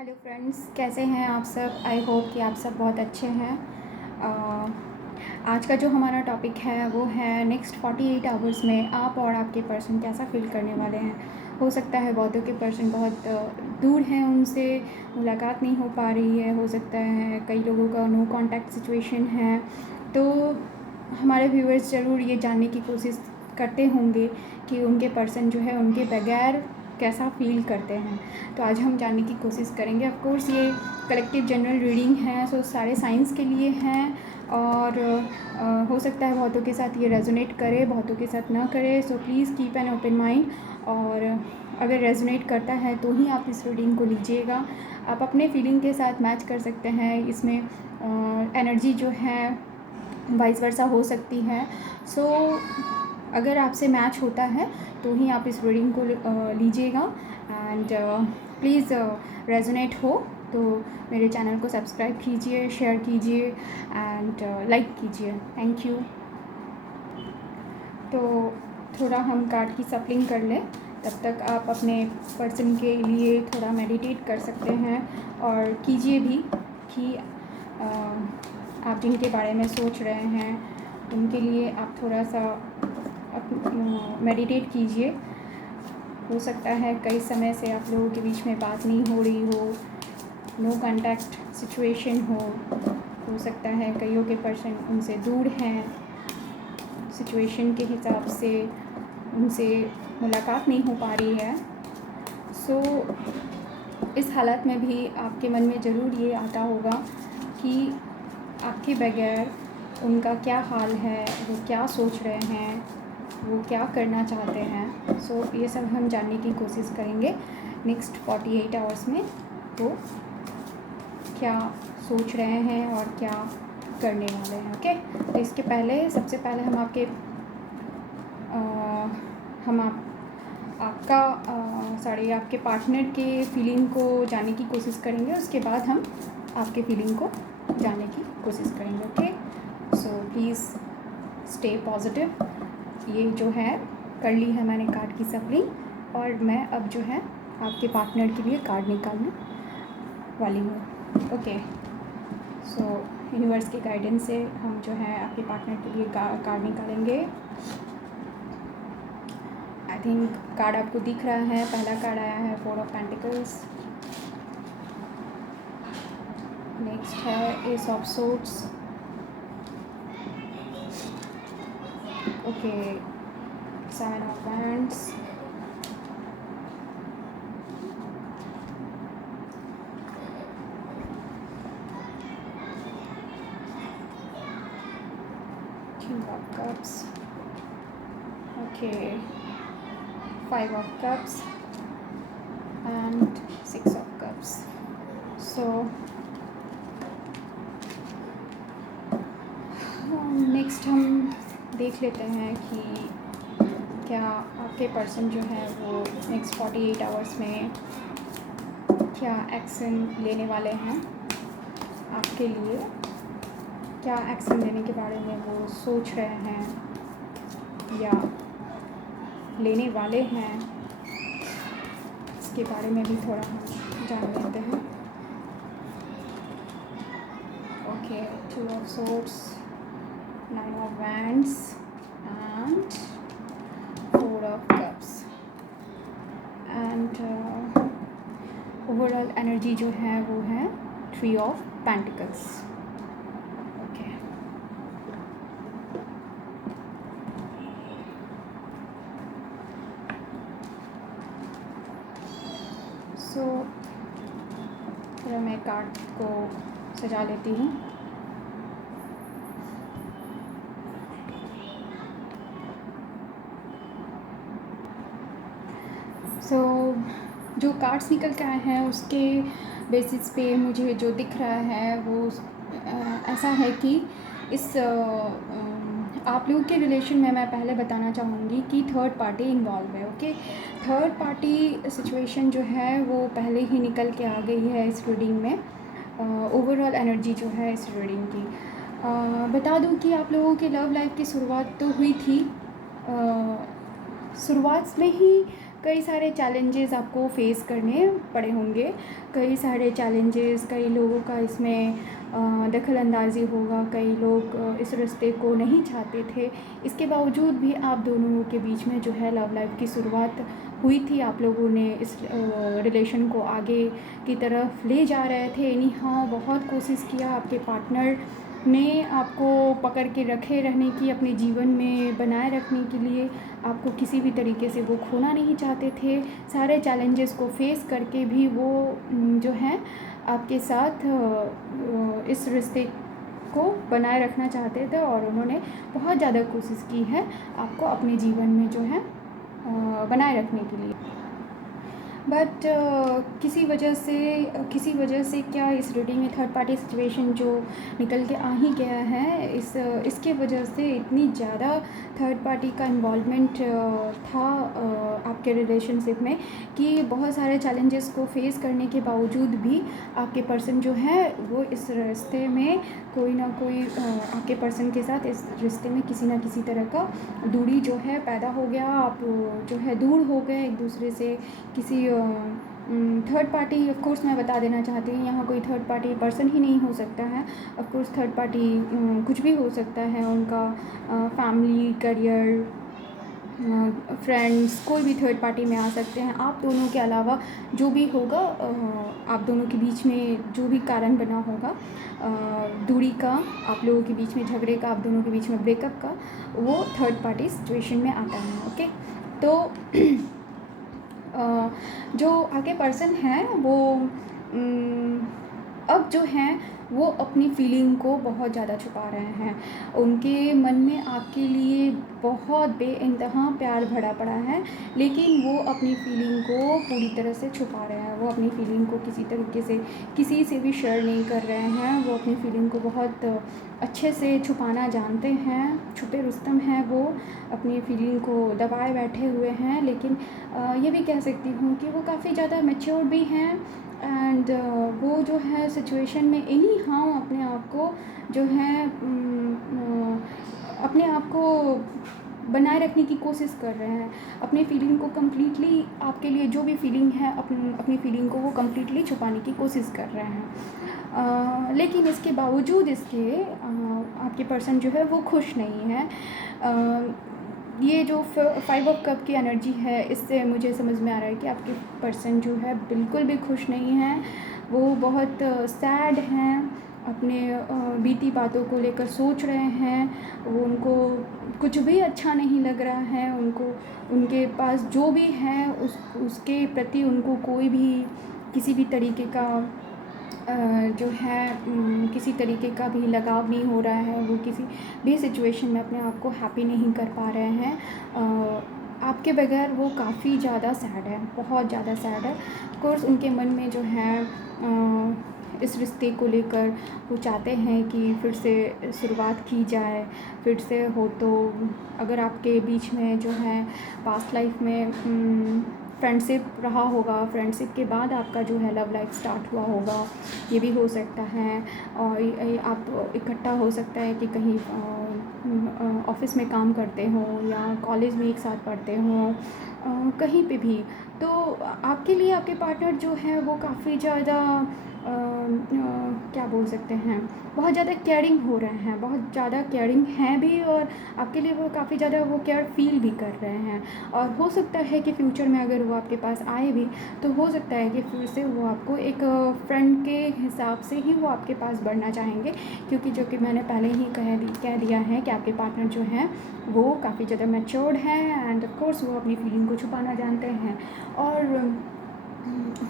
Hello friends, कैसे हैं आप सब। आई होप कि आप सब बहुत अच्छे हैं। आज का जो हमारा टॉपिक है वो है नेक्स्ट 48 आवर्स में आप और आपके पर्सन कैसा फील करने वाले हैं। हो सकता है बहुतों के पर्सन बहुत दूर हैं, उनसे मुलाकात नहीं हो पा रही है। हो सकता है कई लोगों का नो कांटेक्ट सिचुएशन है। तो हमारे व्यूअर्स ज़रूर ये जानने की कोशिश करते होंगे कि उनके पर्सन जो है उनके बगैर कैसा फ़ील करते हैं। तो आज हम जानने की कोशिश करेंगे। ऑफ कोर्स ये कलेक्टिव जनरल रीडिंग है, सो सारे साइंस के लिए हैं और हो सकता है बहुतों के साथ ये रेजोनेट करे, बहुतों के साथ ना करे। So please keep an open mind, और अगर रेजोनेट करता है तो ही आप इस रीडिंग को लीजिएगा। आप अपने फीलिंग के साथ मैच कर सकते हैं। इसमें एनर्जी जो है वाइस वर्सा हो सकती है। सो अगर आपसे मैच होता है तो ही आप इस रीडिंग को लीजिएगा। एंड प्लीज़ रेजोनेट हो तो मेरे चैनल को सब्सक्राइब कीजिए, शेयर कीजिए एंड लाइक कीजिए। Thank you. तो थोड़ा हम कार्ड की सफलिंग कर लें, तब तक आप अपने पर्सन के लिए थोड़ा मेडिटेट कर सकते हैं और कीजिए भी कि आप जिनके बारे में सोच रहे हैं उनके लिए आप थोड़ा सा मेडिटेट कीजिए। हो सकता है कई समय से आप लोगों के बीच में बात नहीं हो रही हो, नो कांटेक्ट सिचुएशन हो सकता है कईयों के पर्सन उनसे दूर हैं, सिचुएशन के हिसाब से उनसे मुलाकात नहीं हो पा रही है। सो इस हालत में भी आपके मन में ज़रूर ये आता होगा कि आपके बगैर उनका क्या हाल है, वो क्या सोच रहे हैं, वो क्या करना चाहते हैं। सो ये सब हम जानने की कोशिश करेंगे नेक्स्ट 48 आवर्स में वो क्या सोच रहे हैं और क्या करने वाले हैं। ओके, तो इसके पहले सबसे पहले हम आपके आपके पार्टनर के फीलिंग को जानने की कोशिश करेंगे। उसके बाद हम आपके फीलिंग को जानने की कोशिश करेंगे। Okay, so please stay positive. ये जो है कर ली है मैंने कार्ड की सफलिंग, और मैं अब जो है आपके पार्टनर के लिए कार्ड निकालने वाली हूँ। ओके, सो यूनिवर्स के गाइडेंस से हम जो है आपके पार्टनर के लिए कार्ड निकालेंगे। आई थिंक कार्ड आपको दिख रहा है। पहला कार्ड आया है 4 ऑफ पेंटिकल्स, नेक्स्ट है S of swords, okay 7 of wands, king of cups, okay 5 of cups and 6 of cups. So next हम देख लेते हैं कि क्या आपके पर्सन जो है वो नेक्स्ट 48 आवर्स में क्या एक्शन लेने वाले हैं आपके लिए, क्या एक्शन लेने के बारे में वो सोच रहे हैं या लेने वाले हैं। इसके बारे में भी थोड़ा हम जान लेते हैं। Okay 2 of swords, 9 of wands and 4 of cups. And overall energy जो है वो है 3 ऑफ पेंटिकल्स। ओके, सो थोड़ा मैं कार्ड को सजा लेती हूँ। सो जो कार्ड्स निकल के आए हैं उसके बेसिस पे मुझे जो दिख रहा है वो ऐसा है कि इस आप लोगों के रिलेशन में मैं पहले बताना चाहूँगी कि थर्ड पार्टी इन्वॉल्व है। ओके, थर्ड पार्टी सिचुएशन जो है वो पहले ही निकल के आ गई है इस रीडिंग में। ओवरऑल एनर्जी जो है इस रीडिंग की, बता दूँ कि आप लोगों के लव लाइफ की शुरुआत तो हुई थी। शुरुआत में ही कई सारे चैलेंजेस आपको फेस करने पड़े होंगे, कई सारे चैलेंजेस, कई लोगों का इसमें दखल अंदाज़ी होगा, कई लोग इस रिश्ते को नहीं चाहते थे। इसके बावजूद भी आप दोनों के बीच में जो है लव लाइफ़ की शुरुआत हुई थी। आप लोगों ने इस रिलेशन को आगे की तरफ ले जा रहे थे। एनी हाउ बहुत कोशिश किया, आपके पार्टनर ने आपको पकड़ के रखे रहने की, अपने जीवन में बनाए रखने के लिए आपको किसी भी तरीके से वो खोना नहीं चाहते थे। सारे चैलेंजेस को फेस करके भी वो जो है आपके साथ इस रिश्ते को बनाए रखना चाहते थे, और उन्होंने बहुत ज़्यादा कोशिश की है आपको अपने जीवन में जो है बनाए रखने के लिए। बट किसी वजह से क्या इस रीडिंग में थर्ड पार्टी सिचुएशन जो निकल के आ ही गया है, इसके वजह से इतनी ज़्यादा थर्ड पार्टी का इन्वॉल्वमेंट था आपके रिलेशनशिप में, कि बहुत सारे चैलेंजेस को फेस करने के बावजूद भी आपके पर्सन जो है वो इस रिश्ते में कोई ना कोई आपके पर्सन के साथ इस रिश्ते में किसी ना किसी तरह का दूरी जो है पैदा हो गया। आप जो है दूर हो गए एक दूसरे से। किसी थर्ड पार्टी, ऑफ कोर्स मैं बता देना चाहती हूँ, यहाँ कोई थर्ड पार्टी पर्सन ही नहीं हो सकता है। ऑफ कोर्स थर्ड पार्टी कुछ भी हो सकता है, उनका फैमिली, करियर, फ्रेंड्स, कोई भी थर्ड पार्टी में आ सकते हैं। आप दोनों के अलावा जो भी होगा, आप दोनों के बीच में जो भी कारण बना होगा दूरी का, आप लोगों के बीच में झगड़े का, आप दोनों के बीच में ब्रेकअप का, वो थर्ड पार्टी सिचुएशन में आता है। ओके, तो जो आगे पर्सन है वो अब जो हैं वो अपनी फीलिंग को बहुत ज़्यादा छुपा रहे हैं। उनके मन में आपके लिए बहुत बेइंतहा प्यार भरा पड़ा है, लेकिन वो अपनी फीलिंग को पूरी तरह से छुपा रहे हैं। वो अपनी फीलिंग को किसी तरीके से किसी से भी शेयर नहीं कर रहे हैं। वो अपनी फीलिंग को बहुत अच्छे से छुपाना जानते हैं, छुपे रुस्तम हैं वो, अपनी फीलिंग को दबाए बैठे हुए हैं। लेकिन ये भी कह सकती हूँ कि वो काफ़ी ज़्यादा मैच्योर भी हैं, एंड वो जो है सिचुएशन में एनी हाउ अपने आप को जो है अपने आप को बनाए रखने की कोशिश कर रहे हैं। अपनी फीलिंग को कम्प्लीटली, आपके लिए जो भी फीलिंग है अपनी फीलिंग को वो कम्प्लीटली छुपाने की कोशिश कर रहे हैं। लेकिन इसके बावजूद इसके आपके पर्सन जो है वो खुश नहीं है। ये जो 5 ऑफ कप की एनर्जी है, इससे मुझे समझ में आ रहा है कि आपके पर्सन जो है बिल्कुल भी खुश नहीं हैं। वो बहुत सैड हैं, अपने बीती बातों को लेकर सोच रहे हैं। वो उनको कुछ भी अच्छा नहीं लग रहा है। उनको उनके पास जो भी है उसके प्रति उनको कोई भी किसी भी तरीके का जो है किसी तरीके का भी लगाव नहीं हो रहा है। वो किसी भी सिचुएशन में अपने आप को हैप्पी नहीं कर पा रहे हैं। आपके बगैर वो काफ़ी ज़्यादा सैड है, बहुत ज़्यादा सैड है। ऑफ कोर्स उनके मन में जो है इस रिश्ते को लेकर वो चाहते हैं कि फिर से शुरुआत की जाए, फिर से हो। तो अगर आपके बीच में जो है पास्ट लाइफ में फ्रेंडशिप रहा होगा, फ्रेंडशिप के बाद आपका जो है लव लाइफ स्टार्ट हुआ होगा, ये भी हो सकता है। और आप इकट्ठा हो सकता है कि कहीं ऑफिस में काम करते हों या कॉलेज में एक साथ पढ़ते हों, कहीं पे भी। तो आपके लिए आपके पार्टनर जो है वो काफ़ी ज़्यादा क्या बोल सकते हैं, बहुत ज़्यादा केयरिंग हो रहे हैं, बहुत ज़्यादा केयरिंग हैं भी, और आपके लिए वो काफ़ी ज़्यादा वो केयर फील भी कर रहे हैं। और हो सकता है कि फ्यूचर में अगर वो आपके पास आए भी, तो हो सकता है कि फिर से वो आपको एक फ्रेंड के हिसाब से ही वो आपके पास बढ़ना चाहेंगे, क्योंकि जो कि मैंने पहले ही कह दिया है कि आपके पार्टनर जो हैं वो काफ़ी ज़्यादा मैच्योर्ड हैं, एंड ऑफ कोर्स वो अपनी फीलिंग को छुपाना जानते हैं। और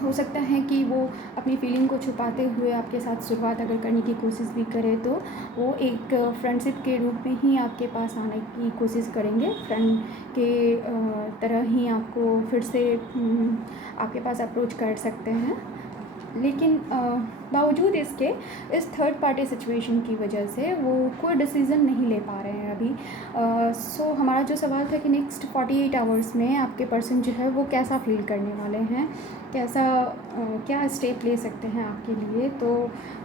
हो सकता है कि वो अपनी फीलिंग को छुपाते हुए आपके साथ शुरुआत अगर करने की कोशिश भी करे, तो वो एक फ्रेंडशिप के रूप में ही आपके पास आने की कोशिश करेंगे। फ्रेंड के तरह ही आपको फिर से आपके पास अप्रोच कर सकते हैं। लेकिन बावजूद इसके इस थर्ड पार्टी सिचुएशन की वजह से वो कोई डिसीज़न नहीं ले पा रहे हैं अभी। सो हमारा जो सवाल था कि नेक्स्ट 48 आवर्स में आपके पर्सन जो है वो कैसा फील करने वाले हैं, क्या स्टेप ले सकते हैं आपके लिए। तो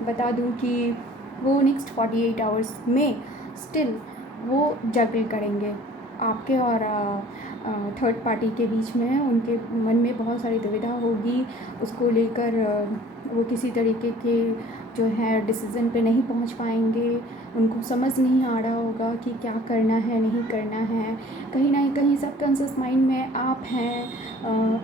बता दूं कि वो नेक्स्ट 48 आवर्स में स्टिल वो जगल करेंगे। आपके और थर्ड पार्टी के बीच में है। उनके मन में बहुत सारी दुविधा होगी, उसको लेकर वो किसी तरीके के जो है डिसीज़न पे नहीं पहुंच पाएंगे। उनको समझ नहीं आ रहा होगा कि क्या करना है, नहीं करना है। कहीं ना कहीं सबकॉन्शियस माइंड में आप हैं,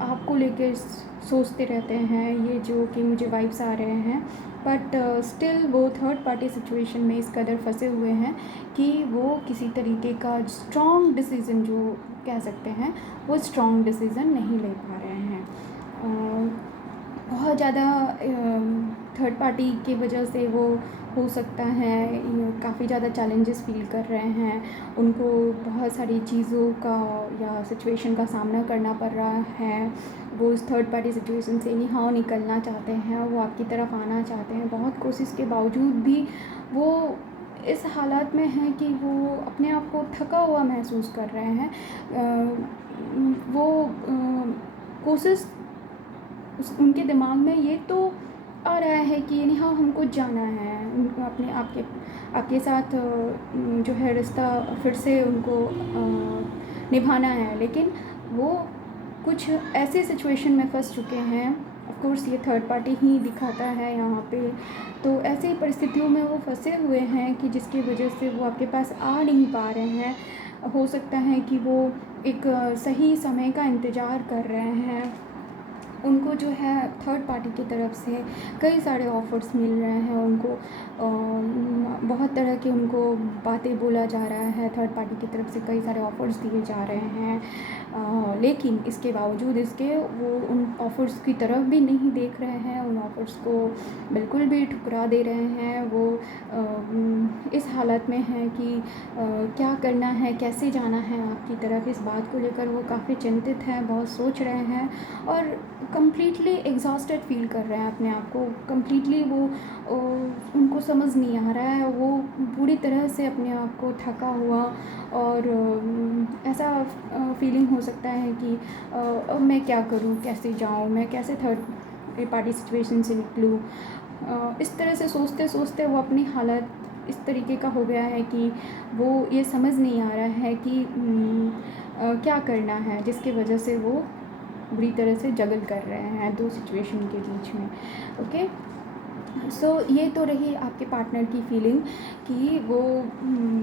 आपको लेकर सोचते रहते हैं, ये जो कि मुझे वाइब्स आ रहे हैं। बट स्टिल वो थर्ड पार्टी सिचुएशन में इस कदर फंसे हुए हैं कि वो किसी तरीके का स्ट्रॉन्ग डिसीज़न जो कह सकते हैं, वो स्ट्रॉन्ग डिसीज़न नहीं ले पा रहे हैं। बहुत ज़्यादा थर्ड पार्टी की वजह से वो हो सकता है काफ़ी ज़्यादा चैलेंजेस फील कर रहे हैं। उनको बहुत सारी चीज़ों का या सिचुएशन का सामना करना पड़ रहा है। वो इस थर्ड पार्टी सिचुएशन से एनी हाउ निकलना चाहते हैं, वो आपकी तरफ आना चाहते हैं। बहुत कोशिश के बावजूद भी वो इस हालात में हैं कि वो अपने आप को थका हुआ महसूस कर रहे हैं। वो कोशिश उनके दिमाग में ये तो आ रहा है कि यानी हाँ हमको जाना है, उनको अपने आपके साथ जो है रिश्ता फिर से उनको निभाना है। लेकिन वो कुछ ऐसे सिचुएशन में फंस चुके हैं, ऑफ कोर्स ये थर्ड पार्टी ही दिखाता है यहाँ पे। तो ऐसे परिस्थितियों में वो फंसे हुए हैं कि जिसकी वजह से वो आपके पास आ नहीं पा रहे हैं। हो सकता है कि वो एक सही समय का इंतज़ार कर रहे हैं। उनको जो है थर्ड पार्टी की तरफ से कई सारे ऑफ़र्स मिल रहे हैं। उनको बहुत तरह की उनको बातें बोला जा रहा है, थर्ड पार्टी की तरफ से कई सारे ऑफ़र्स दिए जा रहे हैं। लेकिन इसके बावजूद इसके वो उन ऑफ़र्स की तरफ भी नहीं देख रहे हैं, उन ऑफ़र्स को बिल्कुल भी ठुकरा दे रहे हैं। वो इस हालत में हैं कि क्या करना है, कैसे जाना है आपकी तरफ, इस बात को लेकर वो काफ़ी चिंतित हैं, बहुत सोच रहे हैं और कम्प्लीटली एग्जॉस्टेड फील कर रहे हैं अपने आप को। कम्प्लीटली वो उनको समझ नहीं आ रहा है, वो पूरी तरह से अपने आप को थका हुआ और ऐसा फीलिंग हो सकता है कि अब मैं क्या करूं, कैसे जाऊं, मैं कैसे थर्ड पार्टी सिचुएशन से निकलूं। इस तरह से सोचते सोचते वो अपनी हालत इस तरीके का हो गया है कि वो ये समझ नहीं आ रहा है कि क्या करना है, जिसकी वजह से वो बुरी तरह से जगल कर रहे हैं दो सिचुएशन के बीच में। ओके, सो ये तो रही आपके पार्टनर की फीलिंग कि वो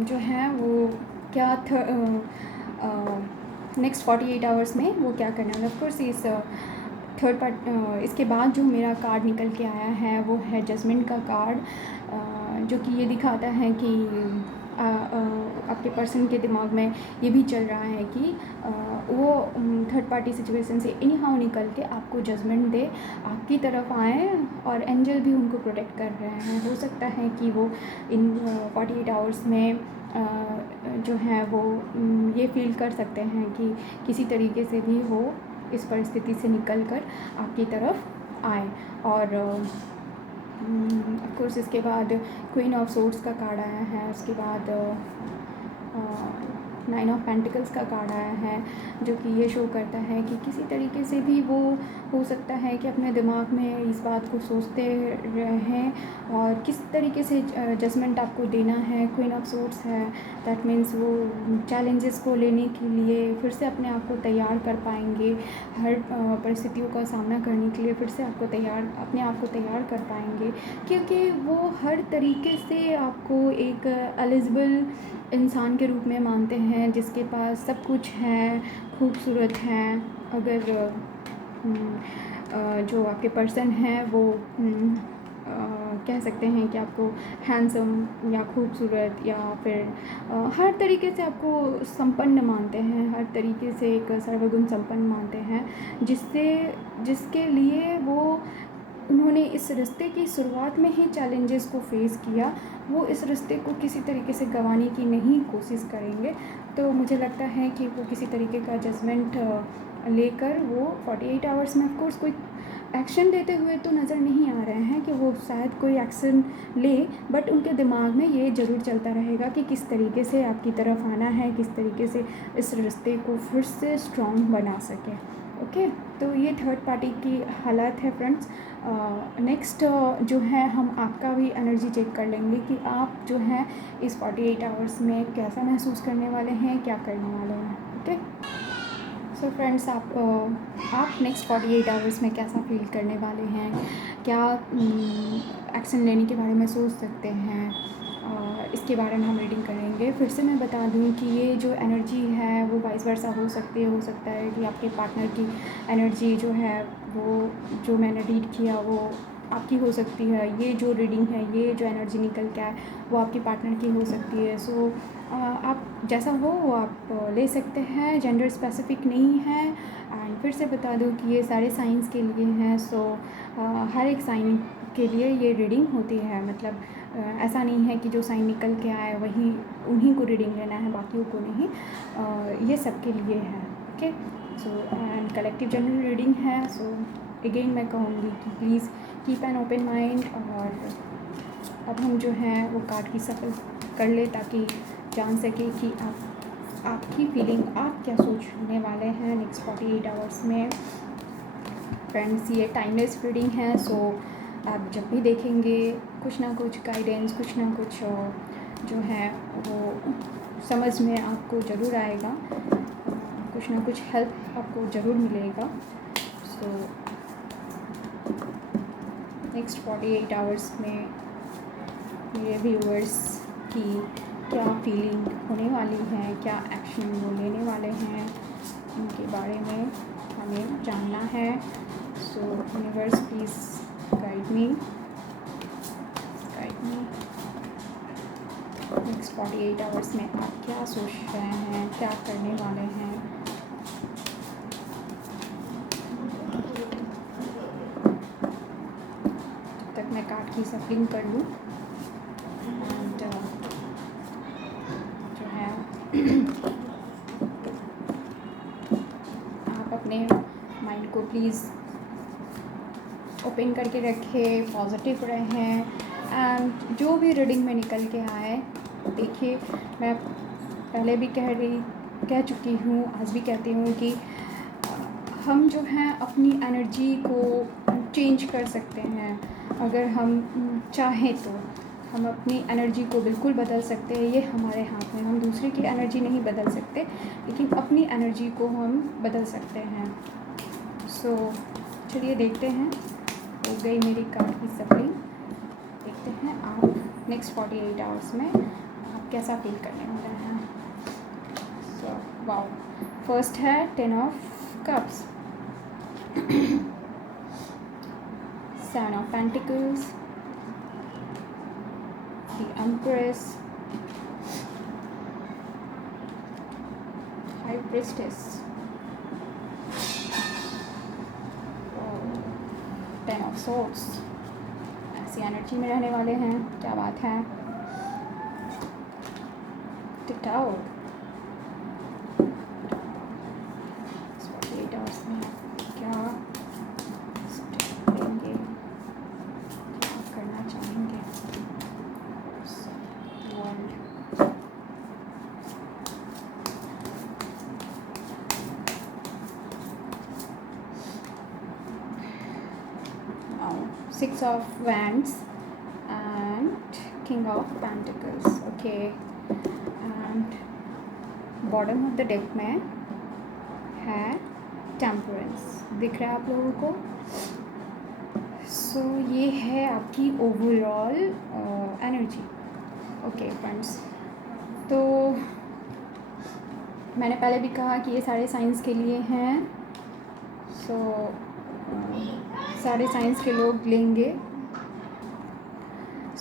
जो है वो क्या नेक्स्ट 48 आवर्स में वो क्या करना है। ऑफ कोर्स इस थर्ड पार्ट इसके बाद जो मेरा कार्ड निकल के आया है वो है जजमेंट का कार्ड, जो कि ये दिखाता है कि आपके पर्सन के दिमाग में ये भी चल रहा है कि वो थर्ड पार्टी सिचुएशन से इनी हाउ निकल के आपको जजमेंट दे, आपकी तरफ आए और एंजल भी उनको प्रोटेक्ट कर रहे हैं। हो सकता है कि वो इन 48 आवर्स में जो है वो ये फील कर सकते हैं कि किसी तरीके से भी वो इस परिस्थिति से निकल कर आपकी तरफ आए। और ऑफ कोर्स इसके बाद क्वीन ऑफ सोर्ड्स का कार्ड आया है, उसके बाद 9 ऑफ पेंटिकल्स का कार्ड आया है, जो कि ये शो करता है कि किसी तरीके से भी वो हो सकता है कि अपने दिमाग में इस बात को सोचते रहें और किस तरीके से जजमेंट आपको देना है। क्वीन ऑफ सोर्ड्स है, दैट मीन्स वो चैलेंजेस को लेने के लिए फिर से अपने आप को तैयार कर पाएंगे, हर परिस्थितियों का सामना करने के लिए फिर से अपने आप को तैयार कर पाएंगे, क्योंकि वो हर तरीके से आपको एक एलिजिबल इंसान के रूप में मानते हैं, जिसके पास सब कुछ है, खूबसूरत हैं। अगर जो आपके पर्सन हैं वो कह सकते हैं कि आपको हैंडसम या खूबसूरत या फिर हर तरीके से आपको संपन्न मानते हैं, हर तरीके से एक सर्वगुण संपन्न मानते हैं, जिसके लिए वो उन्होंने इस रिश्ते की शुरुआत में ही चैलेंजेस को फेस किया। वो इस रिश्ते को किसी तरीके से गंवाने की नहीं कोशिश करेंगे। तो मुझे लगता है कि वो किसी तरीके का जजमेंट लेकर वो 48 आवर्स में ऑफ कोर्स कोई एक्शन लेते हुए तो नज़र नहीं आ रहे हैं कि वो शायद कोई एक्शन ले, बट उनके दिमाग में ये ज़रूर चलता रहेगा कि किस तरीके से आपकी तरफ आना है, किस तरीके से इस रिश्ते को फिर से स्ट्रॉन्ग बना सके। ओके, तो ये थर्ड पार्टी की हालत है फ्रेंड्स। नेक्स्ट जो है हम आपका भी एनर्जी चेक कर लेंगे कि आप जो है इस 48 आवर्स में कैसा महसूस करने वाले हैं, क्या करने वाले हैं। ओके, सो फ्रेंड्स, आप नेक्स्ट 48 आवर्स में कैसा फील करने वाले हैं, क्या एक्शन लेने के बारे में सोच सकते हैं, इसके बारे में हम रीडिंग करेंगे। फिर से मैं बता दूं कि ये जो एनर्जी है वो वाइस वर्सा हो सकती है। हो सकता है कि आपके पार्टनर की एनर्जी जो है वो जो मैंने रीड किया वो आपकी हो सकती है। ये जो रीडिंग है, ये जो एनर्जी निकल के आए वो आपके पार्टनर की हो सकती है। सो आप जैसा हो वो आप ले सकते हैं, जेंडर स्पेसिफिक नहीं है। एंड फिर से बता दूं कि ये सारे साइंस के लिए हैं। सो हर एक साइन के लिए ये रीडिंग होती है। मतलब ऐसा नहीं है कि जो साइन निकल के आए वही उन्हीं को रीडिंग लेना है, बाकियों को नहीं। ये सबके लिए है। Okay, so and collective general reading है। सो अगेन मैं कहूँगी कि please keep an open mind. और अब हम जो है वो कार्ड की सफल कर ले ताकि जान सके कि आपकी फीलिंग, आप क्या सोचने वाले हैं नेक्स्ट 48 आवर्स में। फ्रेंड्स, ये टाइमलेस रीडिंग है। सो आप जब भी देखेंगे कुछ ना कुछ गाइडेंस, कुछ ना कुछ जो है वो समझ में आपको ज़रूर आएगा, कुछ ना कुछ हेल्प आपको ज़रूर मिलेगा। सो नेक्स्ट 48 आवर्स में मेरे व्यूअर्स की क्या फीलिंग होने वाली है, क्या एक्शन वो लेने वाले हैं, इनके बारे में हमें जानना है। सो universe please guide me next 48 hours में आप क्या सोच रहे हैं, क्या करने वाले हैं। जब तक मैं कार्ड की सफलिंग कर लूँ एंड जो है आप अपने माइंड को प्लीज़ ओपन करके रखें, पॉजिटिव रहें। एंड जो भी रीडिंग में निकल के आए, देखिए मैं पहले भी कह चुकी हूँ, आज भी कहती हूँ कि हम जो हैं अपनी एनर्जी को चेंज कर सकते हैं। अगर हम चाहें तो हम अपनी एनर्जी को बिल्कुल बदल सकते हैं। ये हमारे हाथ में, हम दूसरे की एनर्जी नहीं बदल सकते, लेकिन अपनी एनर्जी को हम बदल सकते हैं। सो चलिए देखते हैं, हो गई मेरी कार्ड की सफलिंग। देखते हैं आप नेक्स्ट 48 आवर्स में आप कैसा फील करने वाले हैं। सो वाओ, फर्स्ट है 10 of cups, 7 of pentacles, the empress, high priestess, 10 of swords. ऐसी एनर्जी में रहने वाले हैं, क्या बात है। द टावर, 48 आवर्स में क्या स्टेप लेंगे, क्या करना चाहेंगे। World, Six of Wands and King of Pentacles. Okay, and bottom of the deck में है Temperance, दिख रहा है आप लोगों को। सो ये है आपकी ओवरऑल एनर्जी। ओके फ्रेंड्स, तो मैंने पहले भी कहा कि ये सारे साइंस के लिए हैं। सो सारे साइंस के लोग लेंगे।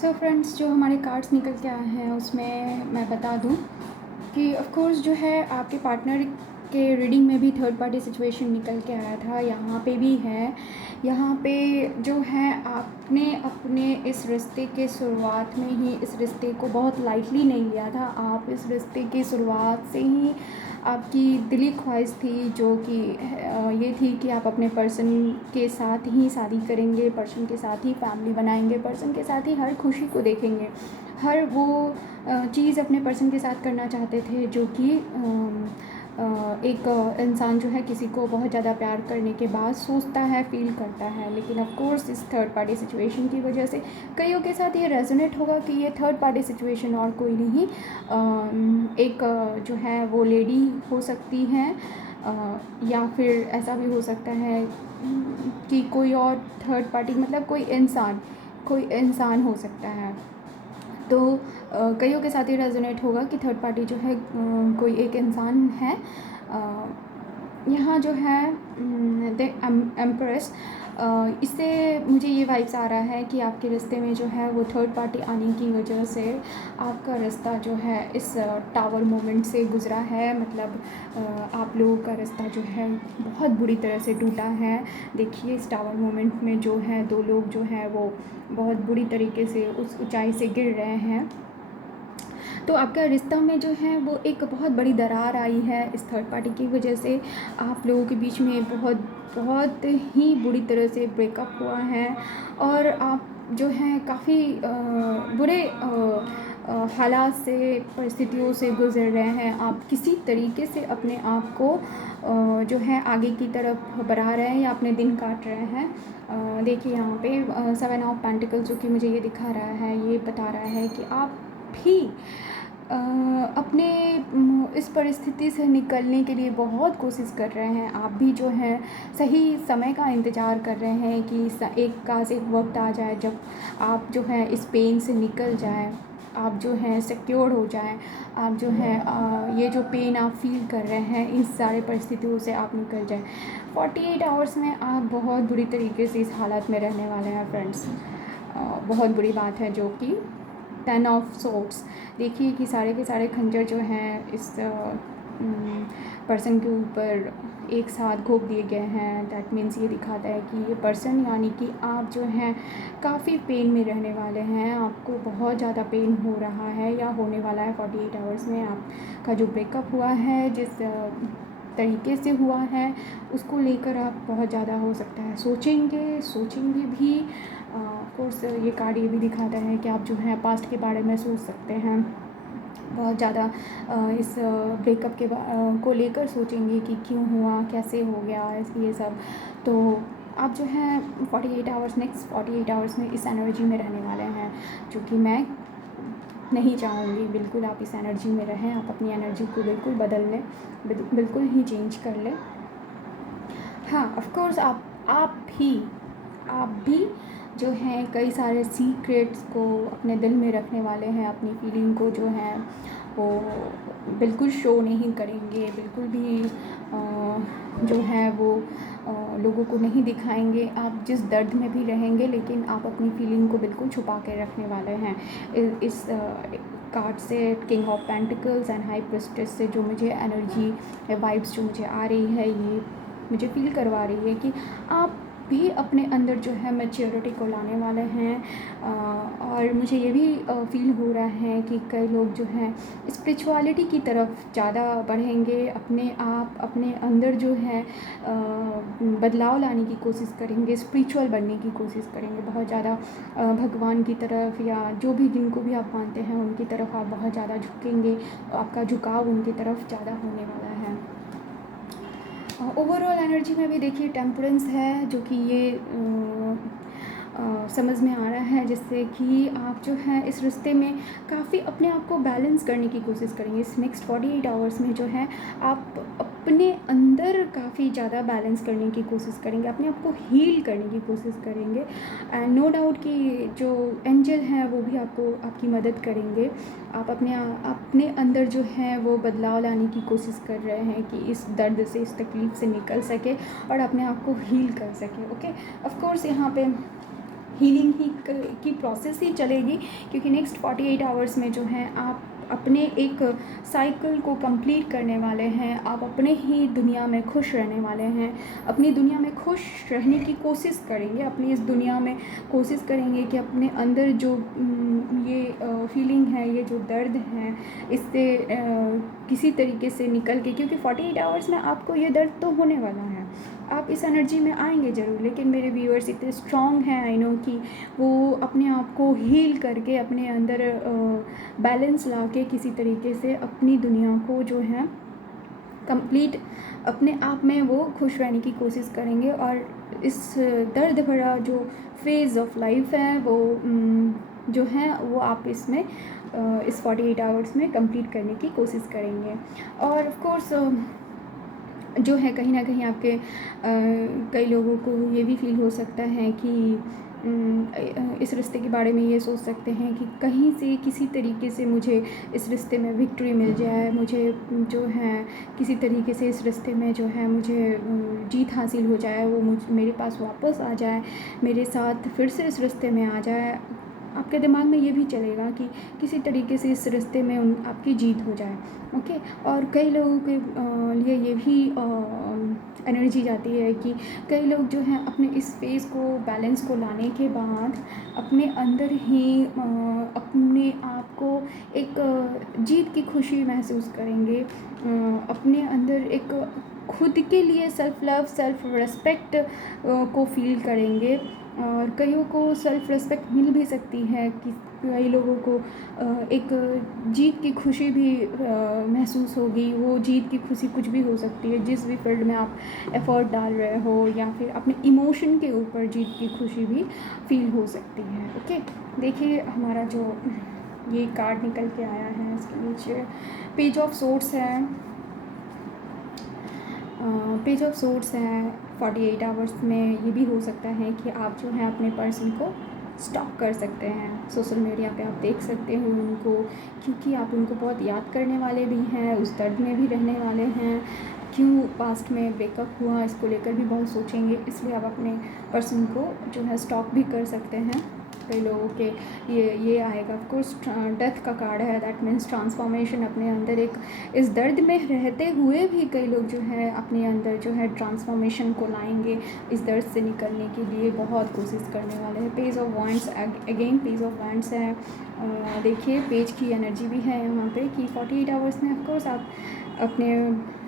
सो फ्रेंड्स, जो हमारे कार्ड्स निकल के आए हैं उसमें मैं बता दूं कि ऑफ कोर्स जो है आपके पार्टनर के रीडिंग में भी थर्ड पार्टी सिचुएशन निकल के आया था, यहाँ पे भी है। यहाँ पे जो है आपने अपने इस रिश्ते के शुरुआत में ही इस रिश्ते को बहुत लाइटली नहीं लिया था। आप इस रिश्ते की शुरुआत से ही आपकी दिली ख्वाहिश थी, जो कि ये थी कि आप अपने पर्सन के साथ ही शादी करेंगे, पर्सन के साथ ही फैमिली बनाएंगे, पर्सन के साथ ही हर खुशी को देखेंगे, हर वो चीज़ अपने पर्सन के साथ करना चाहते थे जो कि एक इंसान जो है किसी को बहुत ज़्यादा प्यार करने के बाद सोचता है, फ़ील करता है, लेकिन ऑफ कोर्स इस थर्ड पार्टी सिचुएशन की वजह से कईयों के साथ ये रेजोनेट होगा कि ये थर्ड पार्टी सिचुएशन और कोई नहीं, एक जो है वो लेडी हो सकती हैं, या फिर ऐसा भी हो सकता है कि कोई और थर्ड पार्टी, मतलब कोई इंसान हो सकता है। तो कईयों के साथ ये रेजोनेट होगा कि थर्ड पार्टी जो है कोई एक इंसान है। यहाँ जो है द एम्प्रेस, इससे मुझे ये वाइब्स आ रहा है कि आपके रिश्ते में जो है वो थर्ड पार्टी आने की वजह से आपका रिश्ता जो है इस टावर मोमेंट से गुज़रा है। मतलब आप लोगों का रिश्ता जो है बहुत बुरी तरह से टूटा है। देखिए इस टावर मोमेंट में जो है दो लोग जो है वो बहुत बुरी तरीके से उस ऊंचाई से गिर रहे हैं। तो आपका रिश्ता में जो है वो एक बहुत बड़ी दरार आई है इस थर्ड पार्टी की वजह से। आप लोगों के बीच में बहुत बहुत ही बुरी तरह से ब्रेकअप हुआ है, और आप जो हैं काफ़ी बुरे हालात से, परिस्थितियों से गुज़र रहे हैं। आप किसी तरीके से अपने आप को जो है आगे की तरफ बढ़ा रहे हैं या अपने दिन काट रहे हैं। देखिए यहाँ पे 7 ऑफ पेंटिकल्स जो कि मुझे ये दिखा रहा है, ये बता रहा है कि आप भी अपने इस परिस्थिति से निकलने के लिए बहुत कोशिश कर रहे हैं। आप भी जो है सही समय का इंतज़ार कर रहे हैं कि एक वक्त आ जाए जब आप जो है इस पेन से निकल जाएं, आप जो हैं सिक्योर हो जाएं, आप जो हैं ये जो पेन आप फील कर रहे हैं इस सारे परिस्थितियों से आप निकल जाएं। 48 आवर्स में आप बहुत बुरी तरीके से इस हालत में रहने वाले हैं फ्रेंड्स। बहुत बुरी बात है जो कि 10 ऑफ सोर्ड्स, देखिए कि सारे के सारे खंजर जो हैं इस पर्सन के ऊपर एक साथ घोप दिए गए हैं। दैट मीन्स ये दिखाता है कि ये पर्सन यानी कि आप जो हैं काफ़ी पेन में रहने वाले हैं। आपको बहुत ज़्यादा पेन हो रहा है या होने वाला है 48 आवर्स में। आपका जो ब्रेकअप हुआ है, जिस तरीके से हुआ है, उसको लेकर आप बहुत ज़्यादा हो सकता है सोचेंगे भी। कोर्स ये कार्ड ये भी दिखाता है कि आप जो है पास्ट के बारे में सोच सकते हैं, बहुत ज़्यादा इस ब्रेकअप को लेकर सोचेंगे कि क्यों हुआ, कैसे हो गया ये सब। तो आप जो है 48 आवर्स, नेक्स्ट 48 आवर्स में इस एनर्जी में रहने वाले हैं, जो कि मैं नहीं चाहूँगी। बिल्कुल आप इस एनर्जी में रहें, आप अपनी एनर्जी को बिल्कुल बदल लें, बिल्कुल ही चेंज कर लें। हाँ ऑफ कोर्स आप भी जो हैं कई सारे सीक्रेट्स को अपने दिल में रखने वाले हैं। अपनी फीलिंग को जो है वो बिल्कुल शो नहीं करेंगे, बिल्कुल भी जो है वो लोगों को नहीं दिखाएंगे। आप जिस दर्द में भी रहेंगे लेकिन आप अपनी फीलिंग को बिल्कुल छुपा के रखने वाले हैं। इस कार्ड से king of pentacles and high priestess से जो मुझे एनर्जी वाइब्स जो मुझे आ रही है, ये मुझे फील करवा रही है कि आप भी अपने अंदर जो है मैच्योरिटी को लाने वाले हैं। और मुझे ये भी फील हो रहा है कि कई लोग जो हैं स्पिरिचुअलिटी की तरफ ज़्यादा बढ़ेंगे। अपने अंदर जो है बदलाव लाने की कोशिश करेंगे, स्पिरिचुअल बनने की कोशिश करेंगे बहुत ज़्यादा। भगवान की तरफ या जो भी जिनको भी आप मानते हैं उनकी तरफ आप बहुत ज़्यादा झुकेंगे, आपका झुकाव उनकी तरफ ज़्यादा होने वाला है। ओवरऑल एनर्जी में भी देखिए टेम्परेंस है, जो कि ये समझ में आ रहा है, जिससे कि आप जो है इस रिश्ते में काफ़ी अपने आप को बैलेंस करने की कोशिश करेंगे। इस नेक्स्ट 48 आवर्स में जो है आप अपने अंदर काफ़ी ज़्यादा बैलेंस करने की कोशिश करेंगे, अपने आप को हील करने की कोशिश करेंगे। एंड नो डाउट कि जो एंजल हैं वो भी आपकी मदद करेंगे। आप अपने अंदर जो है वो बदलाव लाने की कोशिश कर रहे हैं कि इस दर्द से, इस तकलीफ़ से निकल सके और अपने आप को हील कर सके। ओके, ऑफ कोर्स यहाँ पे हीलिंग की प्रोसेस ही चलेगी, क्योंकि नेक्स्ट 48 आवर्स में जो है आप अपने एक साइकिल को कंप्लीट करने वाले हैं। आप अपने ही दुनिया में खुश रहने वाले हैं, अपनी दुनिया में खुश रहने की कोशिश करेंगे। अपनी इस दुनिया में कोशिश करेंगे कि अपने अंदर जो ये फीलिंग है, ये जो दर्द है, इससे किसी तरीके से निकल के, क्योंकि 48 आवर्स में आपको ये दर्द तो होने वाला है, आप इस एनर्जी में आएंगे ज़रूर। लेकिन मेरे व्यूअर्स इतने स्ट्रॉन्ग हैं, आई नो, कि वो अपने आप को हील करके अपने अंदर बैलेंस ला के किसी तरीके से अपनी दुनिया को जो है कंप्लीट अपने आप में वो खुश रहने की कोशिश करेंगे और इस दर्द भरा जो फेज़ ऑफ लाइफ है वो जो है वो आप इसमें इस 48 आवर्स में कंप्लीट करने की कोशिश करेंगे। और ऑफ कोर्स जो है कहीं ना कहीं आपके कई लोगों को ये भी फील हो सकता है कि इस रिश्ते के बारे में ये सोच सकते हैं कि कहीं से किसी तरीके से मुझे इस रिश्ते में विक्ट्री मिल जाए, मुझे जो है किसी तरीके से इस रिश्ते में जो है मुझे जीत हासिल हो जाए, वो मेरे पास वापस आ जाए, मेरे साथ फिर से इस रिश्ते में आ जाए। आपके दिमाग में ये भी चलेगा कि किसी तरीके से इस रिश्ते में आपकी जीत हो जाए। ओके। और कई लोगों के लिए ये भी एनर्जी जाती है कि कई लोग जो हैं अपने इस फेज़ को बैलेंस को लाने के बाद अपने अंदर ही अपने आप को एक जीत की खुशी महसूस करेंगे, अपने अंदर एक खुद के लिए सेल्फ़ लव सेल्फ़ रिस्पेक्ट को फील करेंगे। और कईयों को सेल्फ़ रिस्पेक्ट मिल भी सकती है कि कई लोगों को एक जीत की खुशी भी महसूस होगी। वो जीत की खुशी कुछ भी हो सकती है, जिस भी फील्ड में आप एफ़र्ट डाल रहे हो, या फिर अपने इमोशन के ऊपर जीत की खुशी भी फील हो सकती है। ओके। देखिए हमारा जो ये कार्ड निकल के आया है, इसके नीचे पेज ऑफ सोर्ड्स है, पेज ऑफ सोर्ड्स है। 48 आवर्स में ये भी हो सकता है कि आप जो है अपने पर्सन को स्टॉक कर सकते हैं, सोशल मीडिया पे आप देख सकते हो उनको, क्योंकि आप उनको बहुत याद करने वाले भी हैं, उस दर्द में भी रहने वाले हैं, क्यों पास्ट में ब्रेकअप हुआ इसको लेकर भी बहुत सोचेंगे, इसलिए आप अपने पर्सन को जो है स्टॉक भी कर सकते हैं। कई लोगों के ये आएगा ऑफ कोर्स डेथ का कार्ड है, दैट मीन्स ट्रांसफॉर्मेशन। अपने अंदर एक इस दर्द में रहते हुए भी कई लोग जो है अपने अंदर जो है ट्रांसफॉर्मेशन को लाएंगे, इस दर्द से निकलने के लिए बहुत कोशिश करने वाले हैं। Page of wands, again page of wands है। देखिए पेज की एनर्जी भी है यहाँ पे कि 48 आवर्स में ऑफ कोर्स आप अपने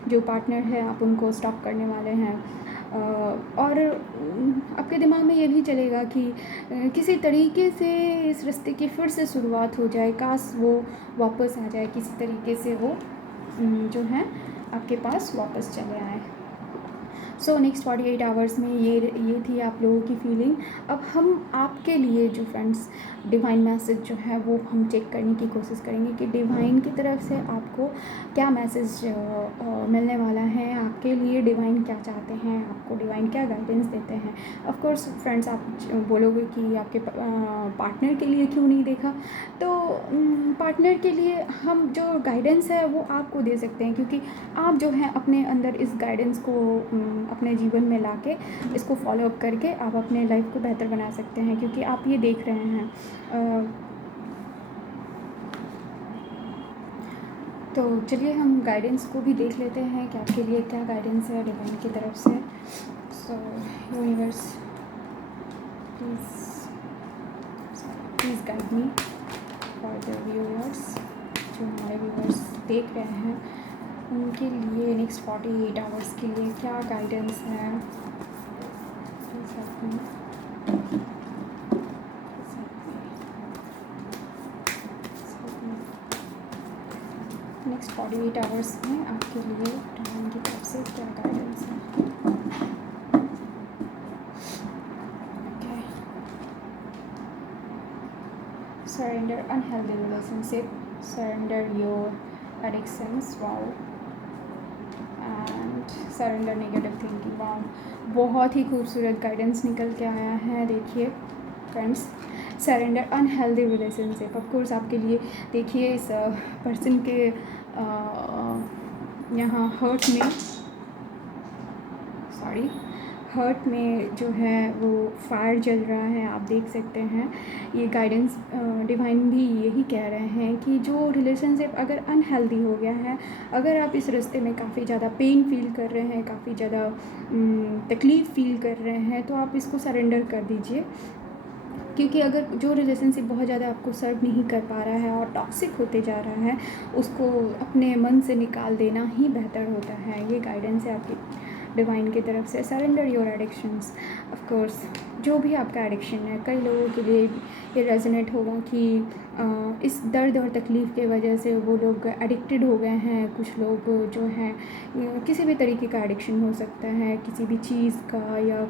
जो पार्टनर है आप उनको स्टॉप करने वाले हैं। और आपके दिमाग में ये भी चलेगा कि किसी तरीके से इस रिश्ते की फिर से शुरुआत हो जाए, काश वो वापस आ जाए, किसी तरीके से वो जो है आपके पास वापस चले आए। सो नेक्स्ट 48 आवर्स में ये थी आप लोगों की फीलिंग। अब हम आपके लिए जो फ्रेंड्स डिवाइन मैसेज जो है वो हम चेक करने की कोशिश करेंगे कि डिवाइन की तरफ से आपको क्या मैसेज मिलने वाला है, आपके लिए डिवाइन क्या चाहते हैं, आपको डिवाइन क्या गाइडेंस देते हैं। ऑफ कोर्स फ्रेंड्स आप बोलोगे कि आपके पार्टनर के लिए क्यों नहीं देखा, तो पार्टनर के लिए हम जो गाइडेंस है वो आपको दे सकते हैं, क्योंकि आप जो है अपने अंदर इस गाइडेंस को अपने जीवन में लाके इसको फॉलो अप करके आप अपने लाइफ को बेहतर बना सकते हैं, क्योंकि आप ये देख रहे हैं। तो चलिए हम गाइडेंस को भी देख लेते हैं कि आपके लिए क्या गाइडेंस है डिवाइन की तरफ से। सो universe please guide me for the viewers, जो हमारे व्यूअर्स देख रहे हैं उनके लिए नेक्स्ट 48 आवर्स के लिए क्या गाइडेंस है। नेक्स्ट 48 आवर्स में आपके लिए डिवाइन की तरफ से क्या गाइडेंस है। Surrender unhealthy relationship, surrender your addictions, wow, and surrender negative thinking, wow। बहुत ही खूबसूरत गाइडेंस निकल के आया है। देखिए friends, surrender unhealthy relationship, of course आपके लिए देखिए इस पर्सन के यहाँ हर्ट में जो है वो फायर जल रहा है, आप देख सकते हैं। ये गाइडेंस डिवाइन भी यही कह रहे हैं कि जो रिलेशनशिप अगर अनहेल्दी हो गया है, अगर आप इस रिश्ते में काफ़ी ज़्यादा पेन फील कर रहे हैं, काफ़ी ज़्यादा तकलीफ़ फील कर रहे हैं, तो आप इसको सरेंडर कर दीजिए, क्योंकि अगर जो रिलेशनशिप बहुत ज़्यादा आपको सर्व नहीं कर पा रहा है और टॉक्सिक होते जा रहा है, उसको अपने मन से निकाल देना ही बेहतर होता है। ये गाइडेंस है आपकी डिवाइन की तरफ से। Surrender your addictions. Of course जो भी आपका एडिक्शन है, कई लोगों के लिए ये रेजोनेट होगा कि इस दर्द और तकलीफ़ की वजह से वो लोग एडिक्टेड हो गए हैं। कुछ लोग जो हैं किसी भी तरीके का एडिक्शन हो सकता है, किसी भी चीज़ का या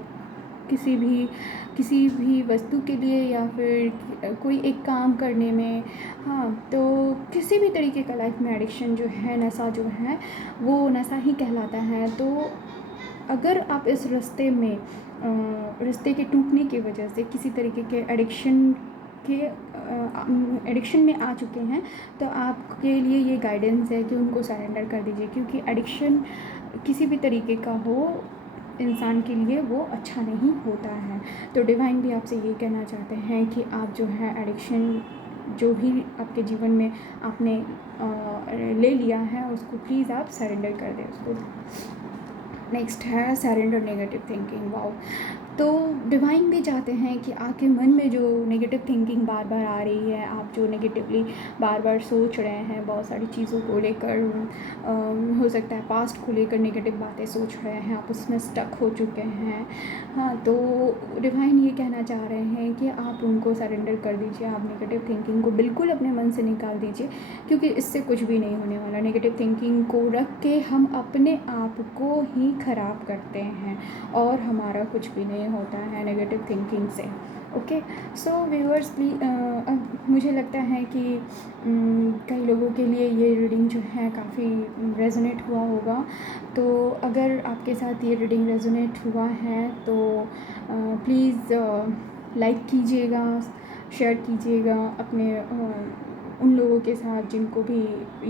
किसी भी वस्तु के लिए या फिर कोई एक काम करने में। हाँ, तो किसी भी तरीके का लाइफ में एडिक्शन जो है, नशा जो है, वो नशा ही कहलाता है। तो अगर आप इस रिश्ते के टूटने की वजह से किसी तरीके के एडिक्शन में आ चुके हैं, तो आपके लिए ये गाइडेंस है कि उनको सरेंडर कर दीजिए, क्योंकि एडिक्शन किसी भी तरीके का हो इंसान के लिए वो अच्छा नहीं होता है। तो डिवाइन भी आपसे ये कहना चाहते हैं कि आप जो है एडिक्शन जो भी आपके जीवन में आपने ले लिया है, उसको प्लीज़ आप सरेंडर कर दें उसको। नेक्स्ट है सरेंडर नेगेटिव थिंकिंग। वाओ। तो डिवाइन भी चाहते हैं कि आपके मन में जो नेगेटिव थिंकिंग बार बार आ रही है, आप जो नेगेटिवली बार बार सोच रहे हैं बहुत सारी चीज़ों को लेकर, हो सकता है पास्ट को लेकर नेगेटिव बातें सोच रहे हैं, आप उसमें स्टक हो चुके हैं। हाँ, तो डिवाइन ये कहना चाह रहे हैं कि आप उनको सरेंडर कर दीजिए, आप नेगेटिव थिंकिंग को बिल्कुल अपने मन से निकाल दीजिए, क्योंकि इससे कुछ भी नहीं होने वाला। नेगेटिव थिंकिंग को रख के हम अपने आप को ही ख़राब करते हैं और हमारा कुछ भी नहीं होता है नेगेटिव थिंकिंग से। ओके, सो व्यूअर्स प्लीज, अब मुझे लगता है कि कई लोगों के लिए ये रीडिंग जो है काफ़ी रेजोनेट हुआ होगा। तो अगर आपके साथ ये रीडिंग रेजोनेट हुआ है तो प्लीज़ लाइक कीजिएगा, शेयर कीजिएगा अपने उन लोगों के साथ जिनको भी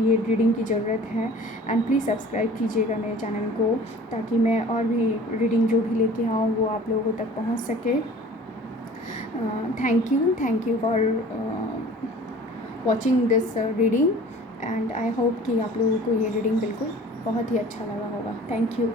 ये रीडिंग की ज़रूरत है। एंड प्लीज़ सब्सक्राइब कीजिएगा मेरे चैनल को, ताकि मैं और भी रीडिंग जो भी लेके आऊँ वो आप लोगों तक पहुँच सके। Thank you for watching this reading, and I hope कि आप लोगों को ये रीडिंग बिल्कुल बहुत ही अच्छा लगा होगा। Thank you.